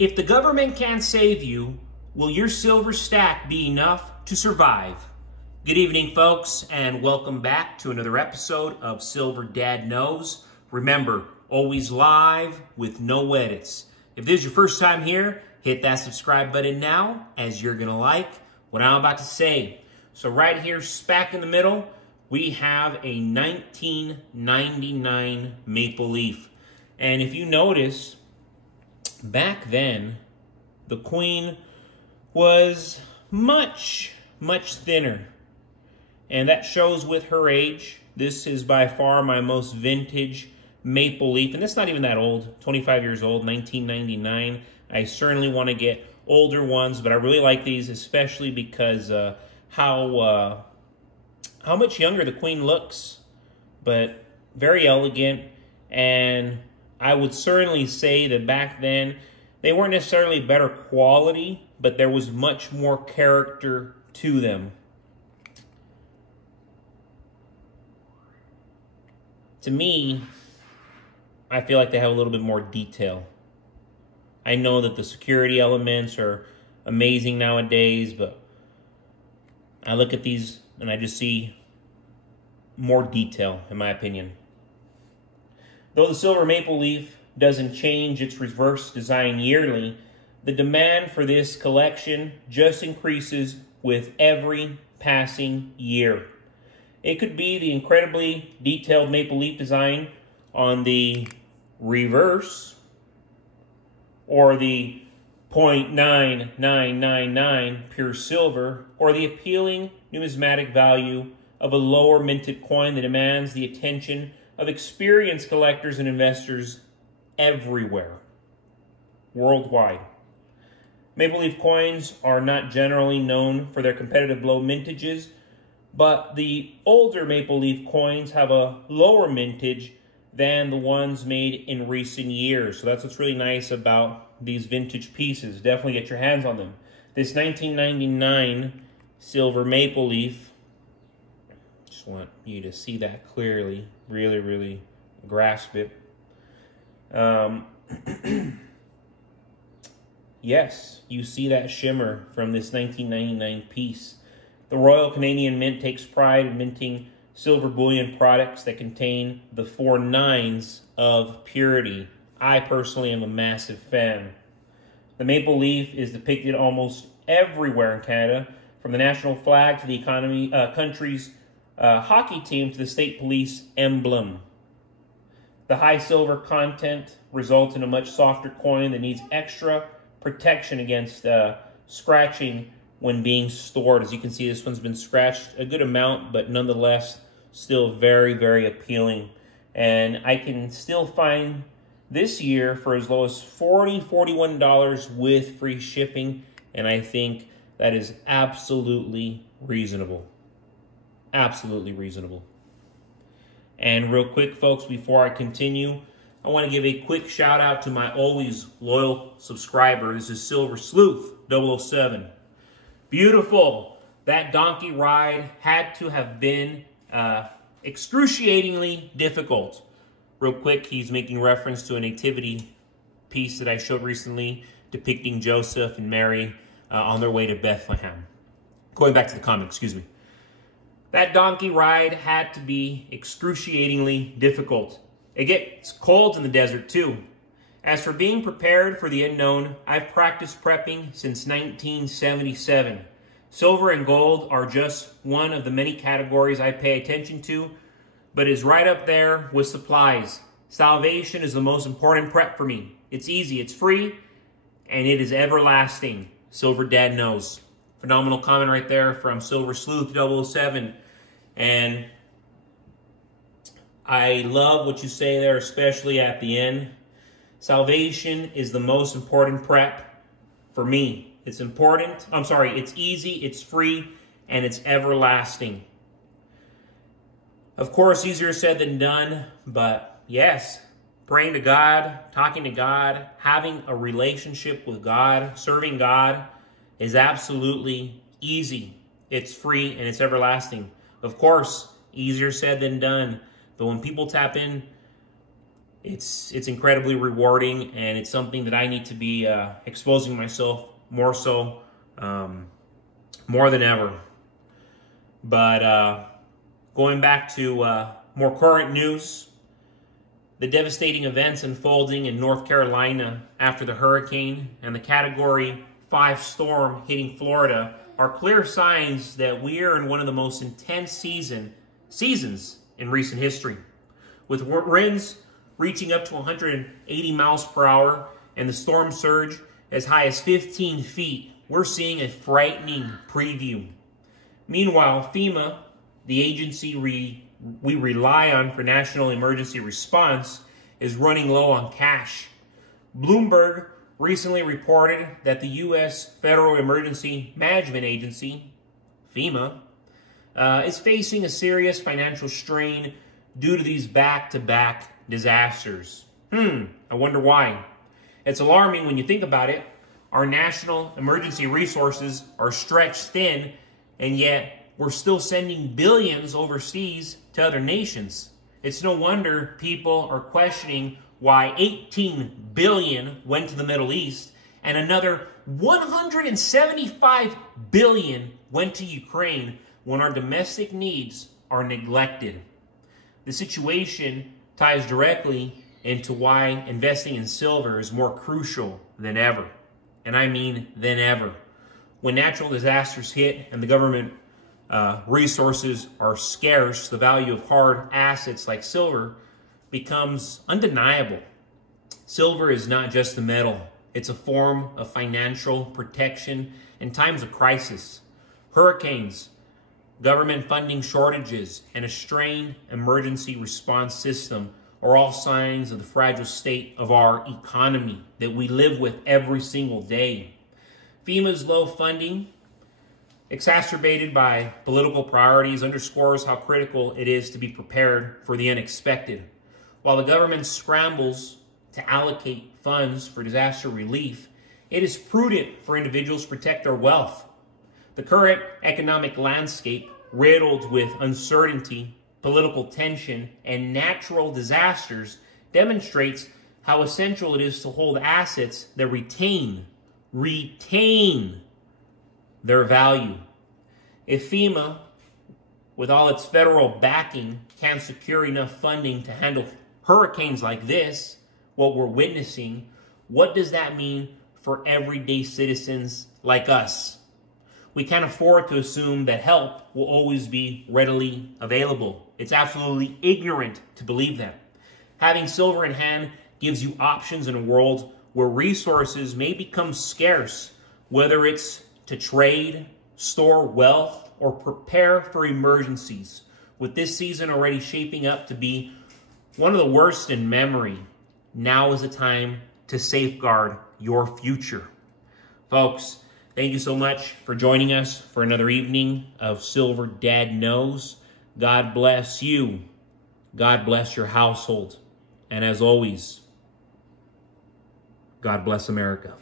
If the government can't save you, will your silver stack be enough to survive? Good evening, folks, and welcome back to another episode of Silver Dad Knows. Remember, always live with no edits. If this is your first time here, hit that subscribe button now, as you're going to like what I'm about to say. So right here, smack in the middle, we have a 1999 Maple Leaf. And if you notice, back then, the Queen was much thinner. And that shows with her age. This is by far my most vintage Maple Leaf. And it's not even that old, 25 years old, 1999. I certainly want to get older ones, but I really like these, especially because how much younger the Queen looks, but very elegant. And I would certainly say that back then, they weren't necessarily better quality, but there was much more character to them. To me, I feel like they have a little bit more detail. I know that the security elements are amazing nowadays, but I look at these and I just see more detail, in my opinion. Though the Silver Maple Leaf doesn't change its reverse design yearly, the demand for this collection just increases with every passing year. It could be the incredibly detailed Maple Leaf design on the reverse, or the .9999 pure silver, or the appealing numismatic value of a lower minted coin that demands the attention of experienced collectors and investors everywhere, worldwide. Maple Leaf coins are not generally known for their competitive low mintages, but the older Maple Leaf coins have a lower mintage than the ones made in recent years. So that's what's really nice about these vintage pieces. Definitely get your hands on them. This 1999 Silver Maple Leaf, just want you to see that clearly, really grasp it. Yes, you see that shimmer from this 1999 piece. The Royal Canadian Mint takes pride in minting silver bullion products that contain the 4 nines of purity. I personally am a massive fan. The Maple Leaf is depicted almost everywhere in Canada, from the national flag to the country's hockey team to the state police emblem. The high silver content results in a much softer coin that needs extra protection against scratching when being stored. As you can see, this one's been scratched a good amount, but nonetheless, still very appealing. And I can still find this year for as low as $41 with free shipping, and I think that is absolutely reasonable. Absolutely reasonable. And real quick, folks, before I continue, I want to give a quick shout out to my always loyal subscriber. This is Silver Sleuth 007. Beautiful. That donkey ride had to have been excruciatingly difficult. Real quick, he's making reference to a nativity piece that I showed recently depicting Joseph and Mary on their way to Bethlehem. Going back to the comment, excuse me. That donkey ride had to be excruciatingly difficult. It gets cold in the desert too. As for being prepared for the unknown, I've practiced prepping since 1977. Silver and gold are just one of the many categories I pay attention to, but is right up there with supplies. Salvation is the most important prep for me. It's easy, it's free, and it is everlasting. Silver Dad Knows. Phenomenal comment right there from Silver Sleuth 007. And I love what you say there, especially at the end. Salvation is the most important prep for me. It's important. I'm sorry, it's easy, it's free, and it's everlasting. Of course, easier said than done, but yes, praying to God, talking to God, having a relationship with God, serving God is absolutely easy. It's free and it's everlasting. Of course, easier said than done. But when people tap in it's incredibly rewarding, and it's something that I need to be exposing myself more so, more than ever. But going back to more current news, the devastating events unfolding in North Carolina after the hurricane and the Category 5 storm hitting Florida are clear signs that we are in one of the most intense seasons in recent history. With winds reaching up to 180 miles per hour and the storm surge as high as 15 feet, we're seeing a frightening preview. Meanwhile, FEMA, the agency we rely on for national emergency response, is running low on cash. Bloomberg recently reported that the U.S. Federal Emergency Management Agency, FEMA, is facing a serious financial strain due to these back-to-back disasters. I wonder why. It's alarming when you think about it. Our national emergency resources are stretched thin, and yet we're still sending billions overseas to other nations. It's no wonder people are questioning why 18 billion went to the Middle East and another 175 billion went to Ukraine when our domestic needs are neglected. The situation ties directly into why investing in silver is more crucial than ever. And I mean than ever. When natural disasters hit and the government resources are scarce, the value of hard assets like silver becomes undeniable. Silver is not just a metal. It's a form of financial protection in times of crisis. Hurricanes, government funding shortages, and a strained emergency response system are all signs of the fragile state of our economy that we live with every single day. FEMA's low funding, exacerbated by political priorities, underscores how critical it is to be prepared for the unexpected. While the government scrambles to allocate funds for disaster relief, it is prudent for individuals to protect their wealth. The current economic landscape, riddled with uncertainty, political tension, and natural disasters, demonstrates how essential it is to hold assets that retain their value. If FEMA, with all its federal backing, can't secure enough funding to handle hurricanes like this, what we're witnessing, what does that mean for everyday citizens like us? We can't afford to assume that help will always be readily available. It's absolutely ignorant to believe that. Having silver in hand gives you options in a world where resources may become scarce, whether it's to trade, store wealth, or prepare for emergencies. With this season already shaping up to be one of the worst in memory, now is the time to safeguard your future. Folks, thank you so much for joining us for another evening of Silver Dad Knows. God bless you. God bless your household. And as always, God bless America.